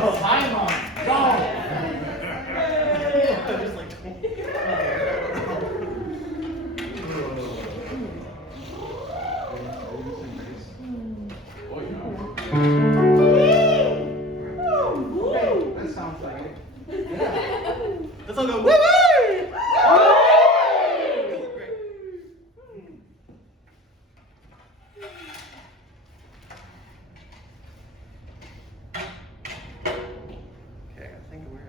Simon, go! Just like, Oh, yeah. That sounds like it. let's all go, woo woo! Great. Okay, I think we're.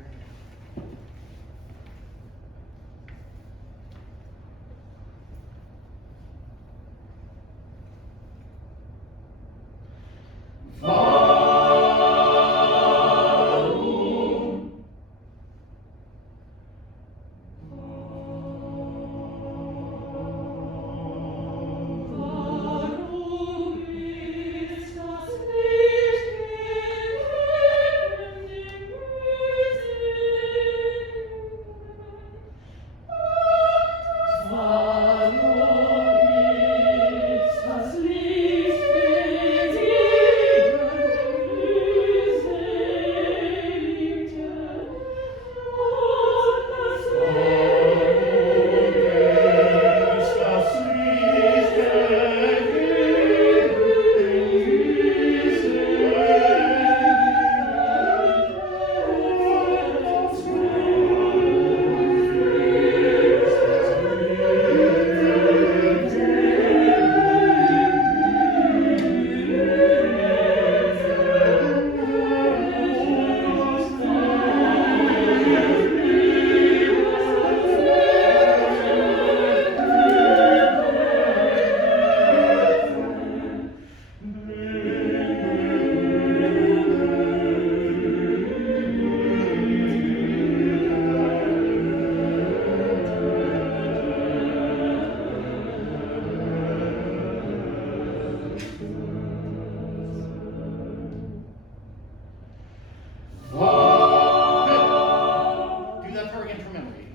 Do that part again from memory.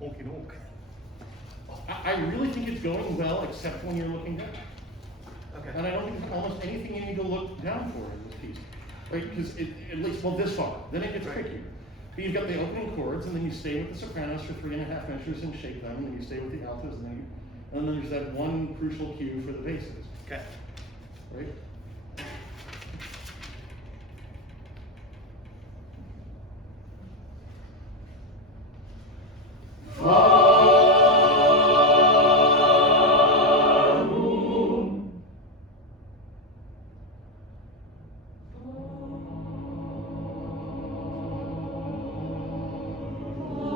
Okie doke. I really think it's going well, except when you're looking down. Okay. And I don't think there's almost anything you need to look down for in this piece. Right? Because at least, well, this far. Then it gets trickier. But you've got the opening chords, and then you stay with the sopranos for 3.5 measures and shake them, and then you stay with the altos, and then there's that one crucial cue for the basses. Okay. Right?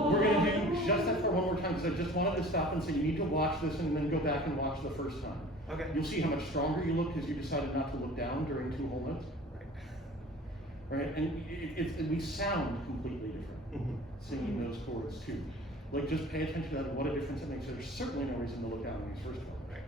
We're going to do just that for one more time, because I just wanted to stop and say you need to watch this and then go back and watch the first time. Okay. You'll see how much stronger you look because you decided not to look down during 2 whole notes. Right? And we sound completely different singing those chords too. Like, just pay attention to that, what a difference it makes. There's certainly no reason to look down on these first chords. Right.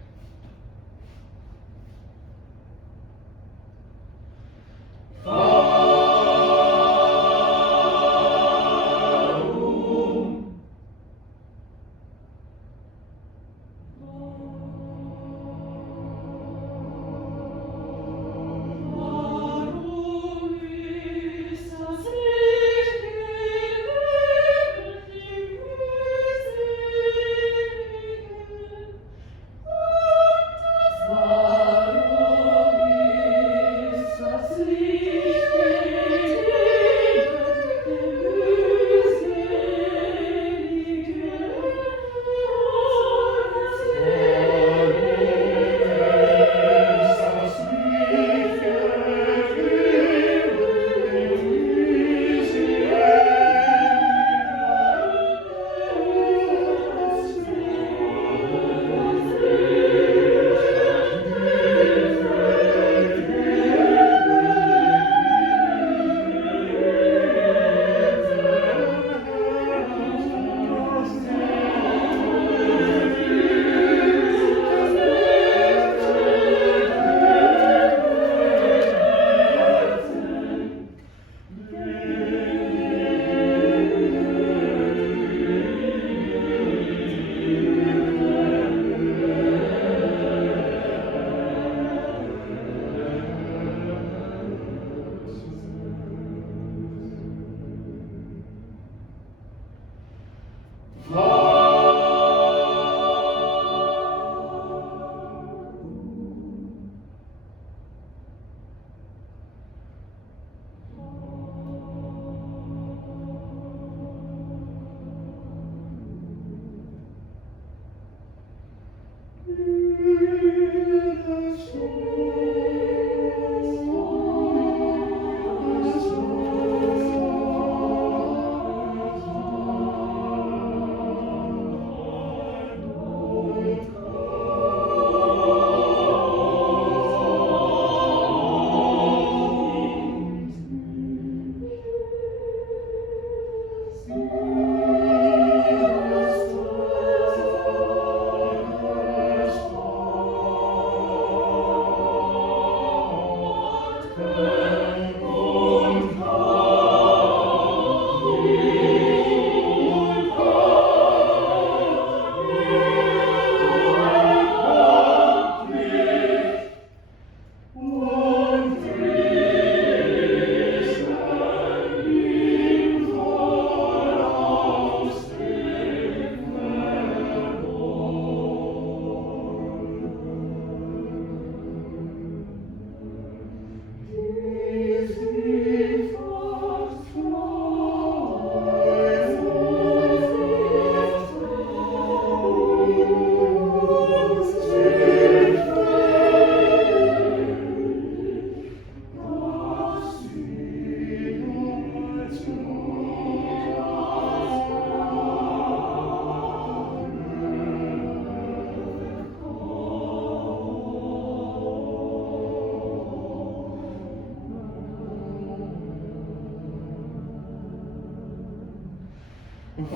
Good.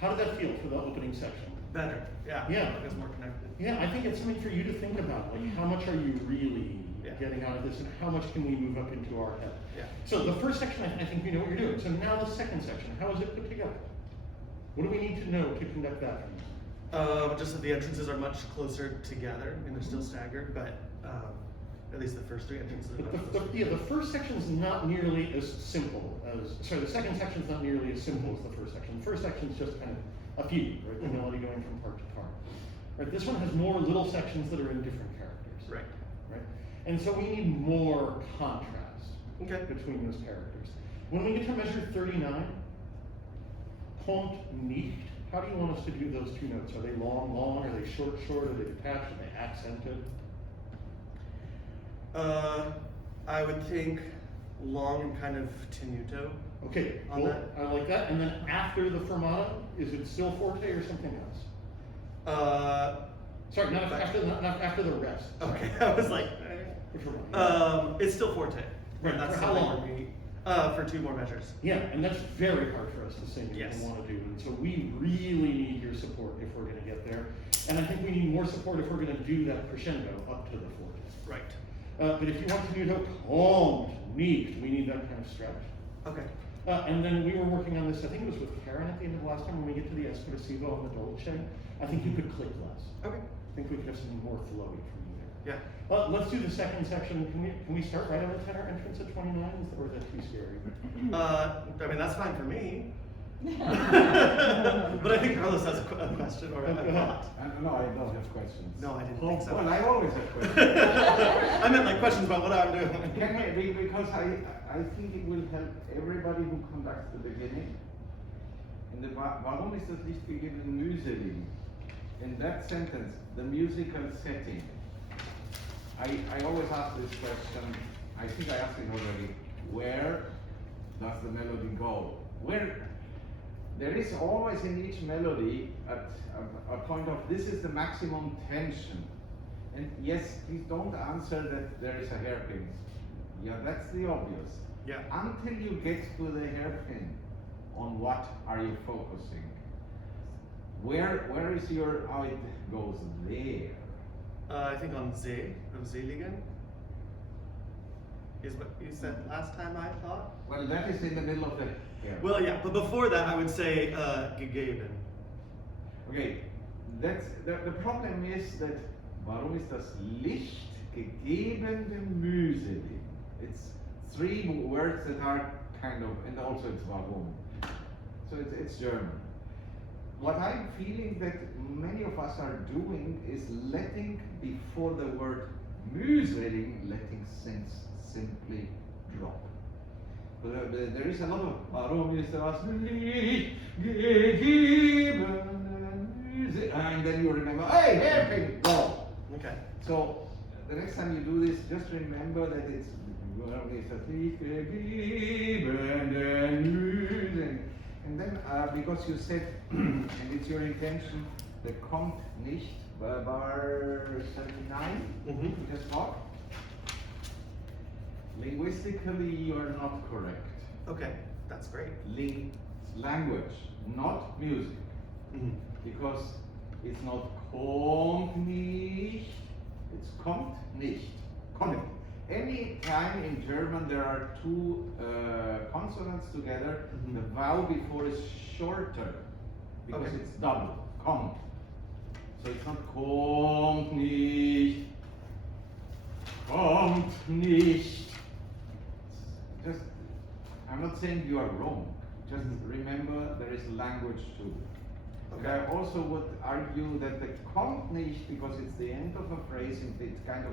How did that feel for the opening section? Better. Yeah. Yeah. It was more connected. Yeah, I think it's something for you to think about. Like, how much are you really Yeah. getting out of this, and how much can we move up into our head? Yeah. So the first section, I think we know what you're doing. So now the second section, how is it put together? What do we need to know to conduct that? Just that the entrances are much closer together. I mean, they're still staggered, but at least the first three entrances are much closer. The first section is not nearly as simple as, sorry, the second section is not nearly as simple as the first section. The first section is just kind of a few, right? The melody going from part to part. Right? This one has more little sections that are in different characters. Right. Right? And so we need more contrast between those characters. When we get to measure 39, kommt nicht, how do you want us to do those two notes? Are they long, long? Are they short, short? Are they detached? Are they accented? I would think long and kind of tenuto. Okay, On cool. that. I like that. And then after the fermato, is it still forte or something else? Sorry, not after the rest. Sorry. Okay, I was like, Which one? it's still forte. Right, That's for how something long? For 2 more measures. Yeah, and that's very hard for us to sing Yes. and want to do. And so we really need your support if we're going to get there. And I think we need more support if we're going to do that crescendo up to the forte. Right. But if you want to do kommt nicht, we need that kind of stretch. Okay. And then we were working on this, I think it was with Karen at the end of last time, when we get to the espressivo and the dolce. I think you could click less. Okay. I think we could have something more flowy from you there. Yeah. Let's do the second section. Can we start right on the tenor entrance at 29, or is that too scary? I mean, that's fine for me. But I think Carlos has a question or a Go ahead. thought. No, I don't have questions. No, I didn't think so. Well, I always have questions. I meant like questions about what I'm doing. Because I think it will help everybody who conducts the beginning. In the warum ist das Licht gegeben mühselig? In that sentence, the musical setting. I always ask this question. I think I asked it already. Where does the melody go? There is always in each melody a point of this is the maximum tension. And yes, please don't answer that there is a hairpin. Yeah, that's the obvious. Yeah. Until you get to the hairpin, on what are you focusing? Where is your, how it goes there? I think on Z, of Seligen, is what you said last time, I thought. Well, that is in the middle of the hair. Well, yeah, but before that, I would say gegeben. Okay, that's the problem is that warum ist das Licht gegeben dem mühselig? It's 3 words that are kind of, and also it's warum. So it's German. What I'm feeling that many of us are doing is letting before the word mühselig, letting sense simply drop. But there is a lot of warum ist das Licht gegeben mühselig, and then you remember, hey, hairpin, go. Okay. So the next time you do this, just remember that it's warum ist das Licht gegeben mühselig. And then, because you said, and it's your intention, the kommt nicht, bar 39, Mhm. just talk. Linguistically, you are not correct. Okay, that's great. Language, not music. Mhm. Because it's not kommt nicht, it's kommt nicht. Kommt. Any time in German there are 2 consonants together, Mhm. the vowel before is shorter because Okay. it's double. Kommt. So it's not kommt nicht. Kommt nicht. Just, I'm not saying you are wrong. Just remember there is language too. Okay. I also would argue that the kommt nicht, because it's the end of a phrase, and it's kind of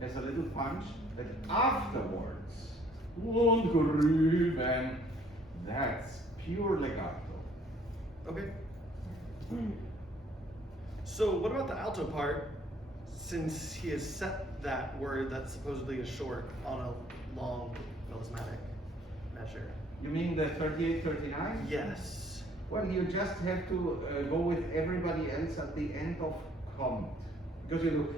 has a little punch, that afterwards, und grüben, that's pure legato. Okay. So what about the alto part, since he has set that word that supposedly is short on a long melismatic measure? You mean the 38, 39? Yes. Well, you just have to go with everybody else at the end of kommt. Because you do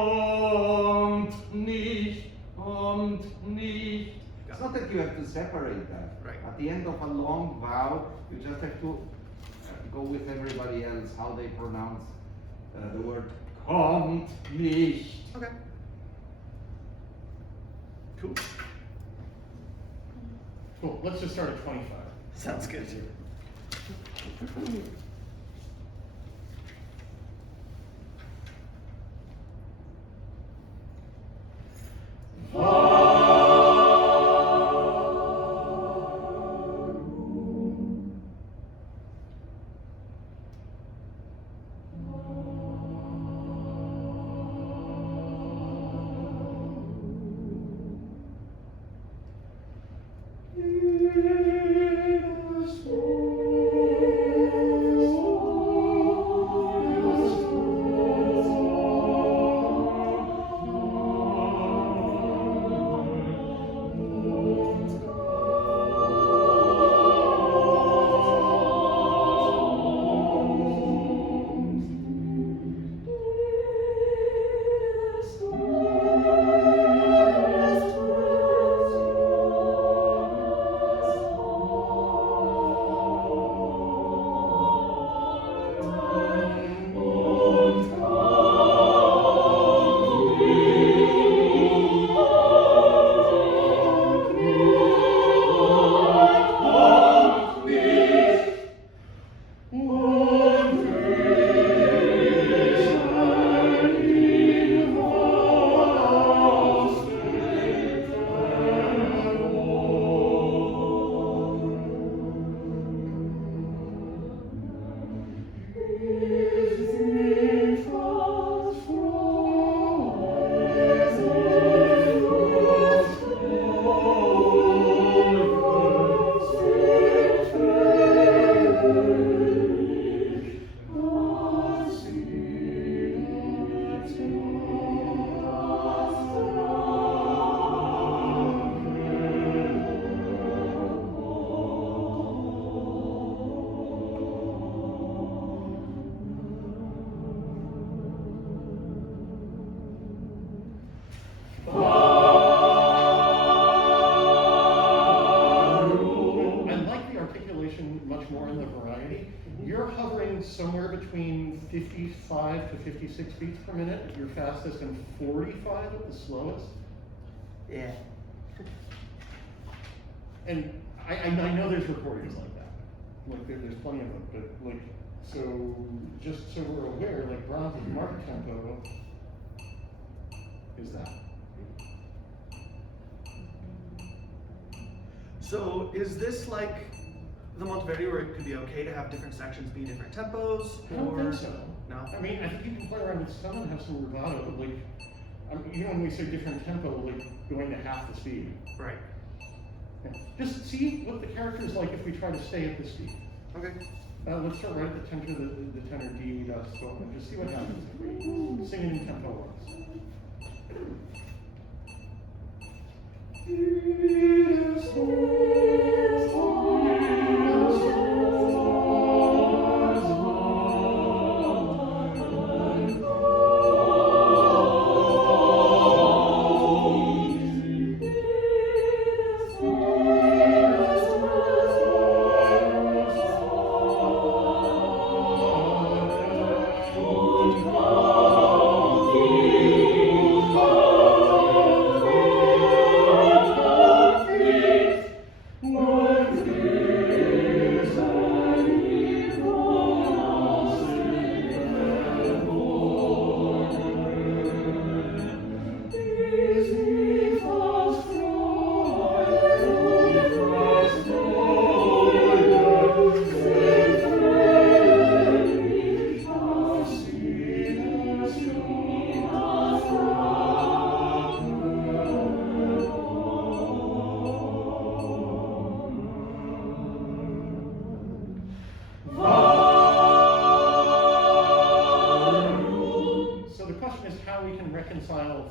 kommt nicht, kommt nicht. It's not word, you have to separate that. Right. At the end of a long vowel, you just have to go with everybody else how they pronounce the word kommt nicht. Okay. Cool. Cool, let's just start at 25. Sounds good. Somewhere between 55 to 56 beats per minute at your fastest and 45 at the slowest. Yeah. And I know there's recordings like that. Like there's plenty of them, but like, so just so we're aware, like Brahms' mark tempo is that. So is this like the Monteverdi where it could be okay to have different sections be different tempos? I don't Or think so. No? I mean, I think you can play around with some and have some rubato, but like, you know, when we say different tempo, like going to half the speed. Right. Yeah. Just see what the character is like if we try to stay at this speed. Okay. Let's start right at the tenor, the tenor D, so just see what happens if we sing it in tempo once.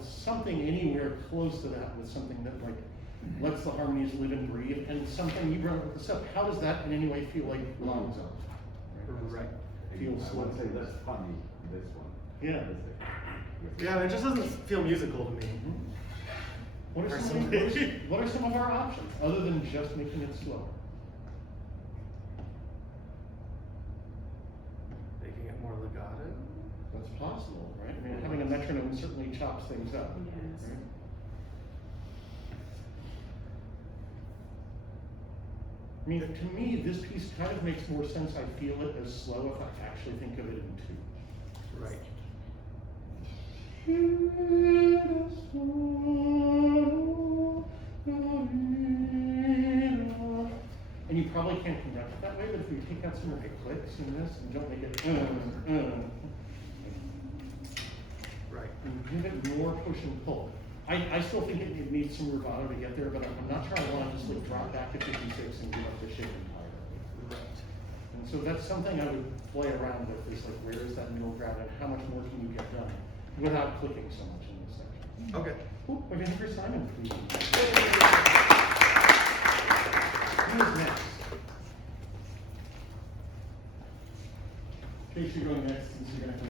Something anywhere close to that with something that like lets the harmonies live and breathe, and something you brought up with the stuff. How does that in any way feel like long zone? Right. Feels I would say that's funny, this one. Yeah. Yeah, it just doesn't feel musical to me. personally. What are some of our options, other than just making it slower? Making it more legato. That's possible, right? I mean, having a metronome certainly chops things up, Yes. right? I mean, to me, this piece kind of makes more sense, I feel it as slow if I actually think of it in two. Right. And you probably can't conduct it that way, but if you take out some of the clicks in this and don't make it, Right. and give it more push and pull. I still think it needs some rubato to get there, but I'm not sure I want to just like drop back to 56 and give up the shape entirely. Right. And so that's something I would play around with, is like, where is that middle ground and how much more can you get done without clicking so much in this section? Okay. Ooh, we're gonna hear Simon, please. Who is next? In case you're going next, since you're gonna have